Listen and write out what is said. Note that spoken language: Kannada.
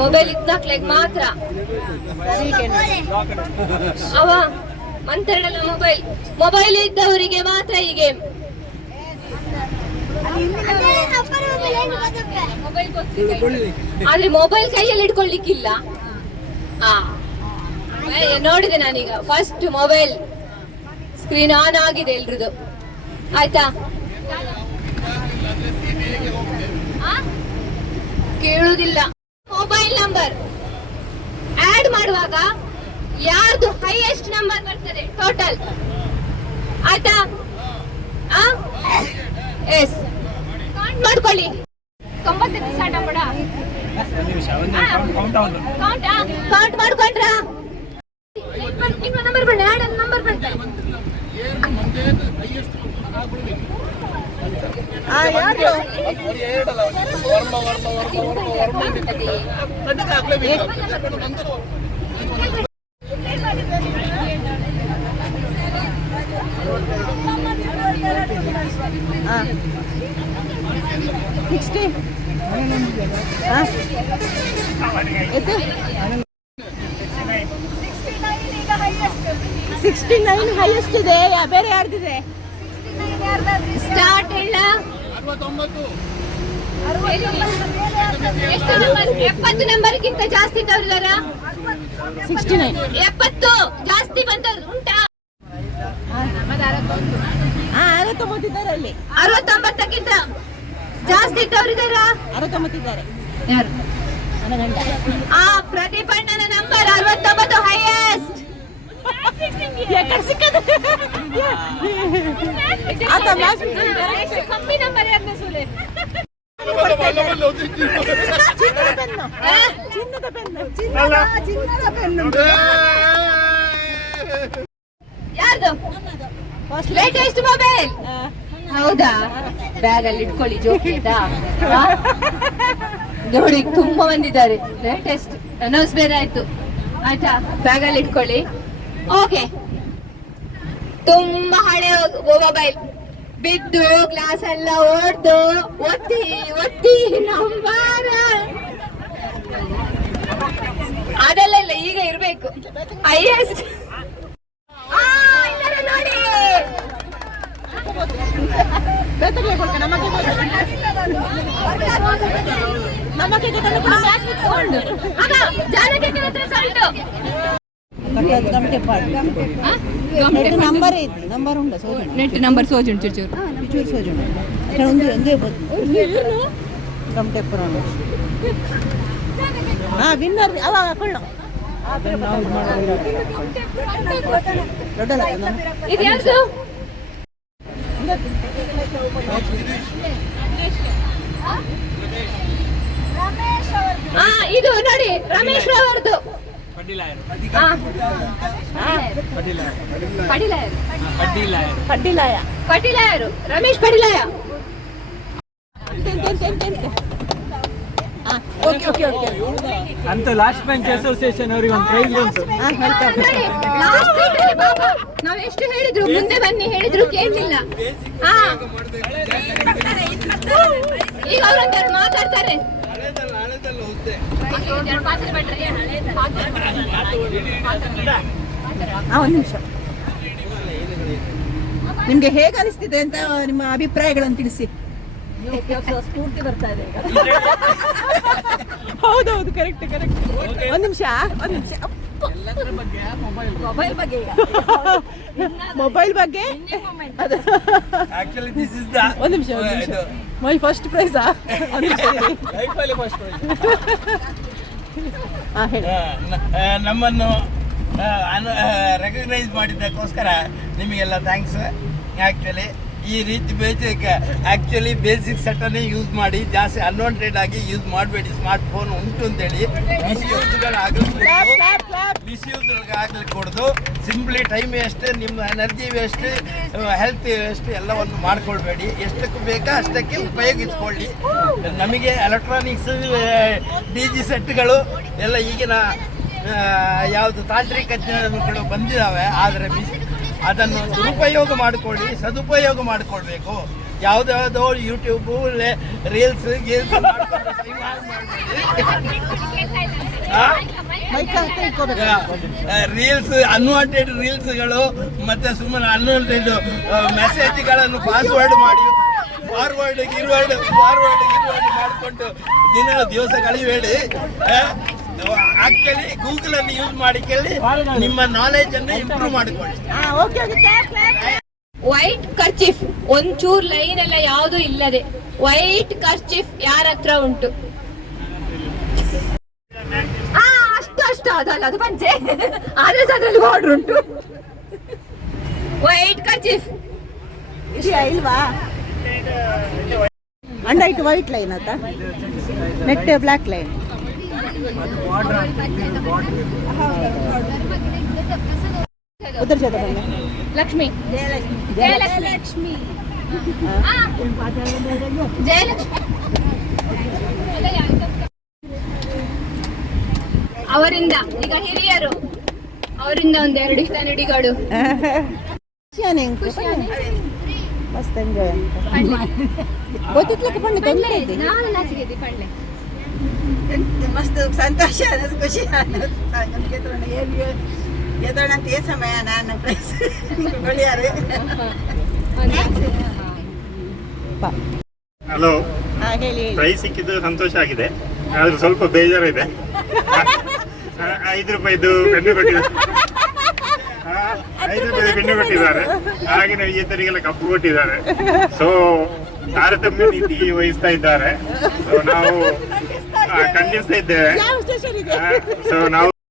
ಮೊಬೈಲ್ ಇದ್ದಾಕ್ಲೆಗ್ ಮಾತ್ರ. ಅವ ಮಂತ್ರಣಲ್ಲ ಮೊಬೈಲ್ ಮೊಬೈಲ್ ಇದ್ದವರಿಗೆ ಮಾತ್ರ ಈ ಗೇಮ್ ಆದ್ರೆ ಮೊಬೈಲ್ ಕೈಯಲ್ಲಿ ಇಟ್ಕೊಳ್ಲಿಕ್ಕಿಲ್ಲ ನೋಡಿದೆ ನಾನೀಗ. ಫಸ್ಟ್ ಮೊಬೈಲ್ ಸ್ಕ್ರೀನ್ ಆನ್ ಆಗಿದೆ ಎಲ್ರದು. ಆಯ್ತಾ? ಕೇಳುವುದಿಲ್ಲ. ಮೊಬೈಲ್ ನಂಬರ್ ಆಡ್ ಮಾಡುವಾಗ ಯಾರ್ದು ಹೈಯೆಸ್ಟ್ ನಂಬರ್ ಬರ್ತದೆ ಟೋಟಲ್ ಆಯ್ತಾ? ಎಸ್ ಕೌಂಟ್ ಮಾಡ್ಕೊಳ್ಳಿ. ತೊಂಬತ್ತಕ್ಕೆ ಸ್ಟಾರ್ಟ್ ಆಗ್ಬೇಡ. ಕೌಂಟ್ ಮಾಡ್ಕೊಂಡ್ರಾ? ನಿಮ್ಮ ನಂಬರ್ ಬಣ್ಣ ಆಡ್ ನಂಬರ್ ಬಣ್ಣ ಸಿಕ್ಸ್ಟಿ ಸಿಕ್ಸ್ಟಿ ನೈನ್ ಹೈಯೆಸ್ಟ್ ಇದೆ. ಯಾ- ಬೇರೆ ಯಾರ್ದಿದೆ? ಸ್ಟಾರ್ಟ್ ಇಲ್ಲ ಎಷ್ಟು ನಂಬರ್ ಎಪ್ಪತ್ತು ನಂಬರ್ಗಿಂತ ಜಾಸ್ತಿ ಇದ್ದವ್ರಿದಾರ? ಎಪ್ಪತ್ತು. ಜಾಸ್ತಿ ಬಂದವ್ರು ಉಂಟಾ? ಅಲ್ಲಿ. ಅರವತ್ತೊಂಬತ್ತಕ್ಕಿಂತ ಜಾಸ್ತಿ ಇದ್ದವ್ರಿದಾರ? ಯಾರು? ಆ ಪ್ರತಿಭಣ್ಣನ ನಂಬರ್ ಅರವತ್ತೊಂಬತ್ತು ಹೈಯೆಸ್ಟ್ ಸಿಕ್ಕದು? ಚಿನ್ನದ ಪೆನ್ನು ಚಿನ್ನದ ಚಿನ್ನದ ಪೆನ್ನು ಯಾರ್ದು ಲೇಟೆಸ್ಟ್ ಮೊಬೈಲ್ ಹೌದಾ? ಬ್ಯಾಗ್ ಅಲ್ಲಿ ಇಟ್ಕೊಳ್ಳಿ ಜೋಕ್ ಆಯ್ತಾ? ನೋಡಿ ತುಂಬಾ ಬಂದಿದ್ದಾರೆ. ಲೇಟೆಸ್ಟ್ ಅನೌನ್ಸ್ ಬೇರೆ ಆಯ್ತು. ಆಯ್ತಾ? ಬ್ಯಾಗ್ ಅಲ್ಲಿ ಇಟ್ಕೊಳ್ಳಿ. ಓಕೆ ತುಂಬಾ ಹಳೆ ಮೊಬೈಲ್ ಬಿದ್ದು ಗ್ಲಾಸ್ ಎಲ್ಲ ಓಡ್ದು ಒತ್ತಿ ಒತ್ತಿ ನಂಬಾರ ಅದೆಲ್ಲ ಇಲ್ಲ ಈಗ ಇರ್ಬೇಕು. ಹೈಯೆಸ್ಟ್ ನೋಡಿ. ನಮಗೆ ಜಾನಕಿ ನಮಗೆ ఇది. నంబర్ ఉండ నెట్ నంబర్ సోజుండు చూచూరు విన్నర్ ఇది ಇದು ಪಟಿಲಾಯರು ರಮೇಶ್ ಪಟಿಲಾಯ ಓಕೆ ಓಕೆ ಓಕೆ. ಅಂತ ಲಾಸ್ಟ್ ಬ್ಯಾಂಕ್ ಅಸೋಸಿಯೇಷನ್ ಅವರಿಗೆ ಒಂದು ಪ್ರೈಸ್ ಉಂಟು. ನಾವ್ ಎಷ್ಟು ಹೇಳಿದ್ರು? ಮುಂದೆ ಬನ್ನಿ ಹೇಳಿದ್ರು ಕೇಳಲಿಲ್ಲ. ಹಾ ಈಗ ಮಾತಾಡ್ತಾರೆ. ಒಂದು ನಿಮಿಷ. ನಿಮ್ಗೆ ಹೇಗೆ ಅನಿಸ್ತಿದೆ ಅಂತ ನಿಮ್ಮ ಅಭಿಪ್ರಾಯಗಳನ್ನು ತಿಳಿಸಿ. ಸ್ಫೂರ್ತಿ ಬರ್ತಾ ಇದೆ ಹೌದೌದು ಕರೆಕ್ಟ್ ಕರೆಕ್ಟ್ ಒಂದು ನಿಮಿಷ ಒಂದು ನಿಮಿಷ. ಮೊಬೈಲ್ ಬಗ್ಗೆ ಮೊಬೈಲ್ ಬಗ್ಗೆ. ಆಕ್ಚುಲಿ ದಿಸ್ ಇಸ್ ದ ಒಂದು ನಿಮಿಷ ಒಂದು ನಿಮಿಷ. ಮೈ ಫಸ್ಟ್ ಪ್ರೈಸ್ ನಮ್ಮನ್ನು ರೆಕಗ್ನೈಸ್ ಮಾಡಿದ್ದಕ್ಕೋಸ್ಕರ ನಿಮಗೆಲ್ಲ ಥ್ಯಾಂಕ್ಸ್ ಆ್ಯಕ್ಚುಲಿ ಈ ರೀತಿ ಬೇಸಿಕ್ ಆ್ಯಕ್ಚುಲಿ ಬೇಸಿಕ್ ಸೆಟ್ಟನ್ನೇ ಯೂಸ್ ಮಾಡಿ, ಜಾಸ್ತಿ ಅನ್ವಾಂಟೆಡ್ ಆಗಿ ಯೂಸ್ ಮಾಡಬೇಡಿ ಸ್ಮಾರ್ಟ್ ಫೋನ್ ಉಂಟು ಅಂತೇಳಿ ಕ್ಲಾಪ್ ಮಿಸ್ಯೂಸ್ಗಳಿಗೆ ಕೊಡೋದು ಸಿಂಪ್ಲಿ ಟೈಮ್ ವೇಸ್ಟ್ ನಿಮ್ಮ ಎನರ್ಜಿ ವೇಸ್ಟ್ ಹೆಲ್ತ್ ವೇಸ್ಟ್ ಎಲ್ಲವನ್ನು ಮಾಡ್ಕೊಳ್ಬೇಡಿ. ಎಷ್ಟಕ್ಕೆ ಬೇಕಾ ಅಷ್ಟಕ್ಕೆ ಉಪಯೋಗಿಸ್ಕೊಳ್ಳಿ. ನಮಗೆ ಎಲೆಕ್ಟ್ರಾನಿಕ್ಸ್ ಡಿ ಜಿ ಸೆಟ್ಗಳು ಎಲ್ಲ ಈಗಿನ ಯಾವುದು ತಾಂತ್ರಿಕ ಜ್ಞಾನಗಳು ಬಂದಿದ್ದಾವೆ ಆದರೆ ಮಿಸ್ ಅದನ್ನು ದುರುಪಯೋಗ ಮಾಡಿಕೊಳ್ಳಿ, ಸದುಪಯೋಗ ಮಾಡಿಕೊಳ್ಬೇಕು. ಯಾವ್ದಾವ್ದೋ ಯೂಟ್ಯೂಬು ರೀಲ್ಸ್ ಗೀಲ್ಸ್ ರೀಲ್ಸ್ ಅನ್ವಾಂಟೆಡ್ ರೀಲ್ಸ್ಗಳು ಮತ್ತೆ ಸುಮ್ಮನೆ ಅನ್ವಾಂಟೆಡ್ ಮೆಸೇಜ್ಗಳನ್ನು ಪಾಸ್ವರ್ಡ್ ಮಾಡಿ ಫಾರ್ವರ್ಡ್ ಗಿರ್ವರ್ಡ್ ಫಾರ್ವರ್ಡ್ ಗಿರ್ವರ್ಡ್ ಮಾಡಿಕೊಂಡು ದಿನ ದಿವಸ ಕಳಿಬೇಡಿ ಆಕ್ಚುಲಿ ಗೂಗಲ್ ಅನ್ನು ಯೂಸ್ ಮಾಡಿ ಕೇಳಿ ನಿಮ್ಮ ನಾಲೆಜ್ ಅನ್ನು ಇಂಪ್ರೂವ್ ಮಾಡಿಕೊಳ್ಳಿ. ವೈಟ್ ಕರ್ಚಿಫ್ ಒಂಚೂರ್ ಲೈನ್ ಎಲ್ಲ ಯಾವುದು ಇಲ್ಲದೆ. ವೈಟ್ ಕರ್ಚಿಫ್ ಯಾರ ಹತ್ರ ಉಂಟು? ಆ, ಅಷ್ಟು ಅಷ್ಟು ಅದಲ್ಲ ಅದು ಪಂಚೆ ಆದ್ರೆ ಅದ್ರಲ್ಲಿ ಬಾರ್ಡರ್ ಉಂಟು. ವೈಟ್ ಕರ್ಚಿಫ್ ಇಲ್ವಾ? ಅಂಡರ್ ಇಟ್ ವೈಟ್ ಲೈನ್ ಆತ. ನೆಟ್ ಬ್ಲ್ಯಾಕ್ ಲೈನ್ ಉತ್ತರ ಜೊತೆ ಬನ್ನಿ ಲಕ್ಷ್ಮಿ. ಜಯಲಕ್ಷ್ಮಿ. ಅವರಿಂದ ಈಗ ಹಿರಿಯರು ಅವರಿಂದ ಒಂದ್ ಎರಡು ಇಷ್ಟ ನುಡಿಗಳು. ಮಸ್ತ್ ಎಂಜಾಯ್ ಗೊತ್ತಿತ್ಲಕ್ಕೆ ತೊಂದರೆ ಇದೆ. ನಾನು ನಾಚಿಕೆ ಪಂಡ್ಲೆ ಮಸ್ತ್ ಸಂತೋಷ ಅನ್ನೋದು ಖುಷಿ ಅನ್ನೋದು ಏನು ಗೆದ್ದೋಣ ಅಂತ ಏ ಸಮಯ ನಾನು ಪ್ರೈಸ್ ಹೊಳಿಯಾರೆ ಹಲೋ ಪ್ರೈಸ್ ಸಿಕ್ಕಿದ್ದು ಸಂತೋಷ ಆಗಿದೆ. ಆದ್ರೆ ಸ್ವಲ್ಪ ಬೇಜಾರಿದೆ. ಐದು ರೂಪಾಯಿದು ಪೆನ್ನು ಕೊಟ್ಟಿದ್ದಾರೆ ಐದು ರೂಪಾಯಿ ಪೆನ್ನು ಕೊಟ್ಟಿದ್ದಾರೆ. ಹಾಗೆ ವಿಜೇತರಿಗೆಲ್ಲ ಕಪ್ಪು ಕೊಟ್ಟಿದ್ದಾರೆ. ಸೊ ತಾರತಮ್ಯ ನೀತಿ ವಹಿಸ್ತಾ ಇದ್ದಾರೆ. ಸೊ ನಾವು ಖಂಡಿಸ್ತಾ ಇದ್ದೇವೆ. ಸೊ ನಾವು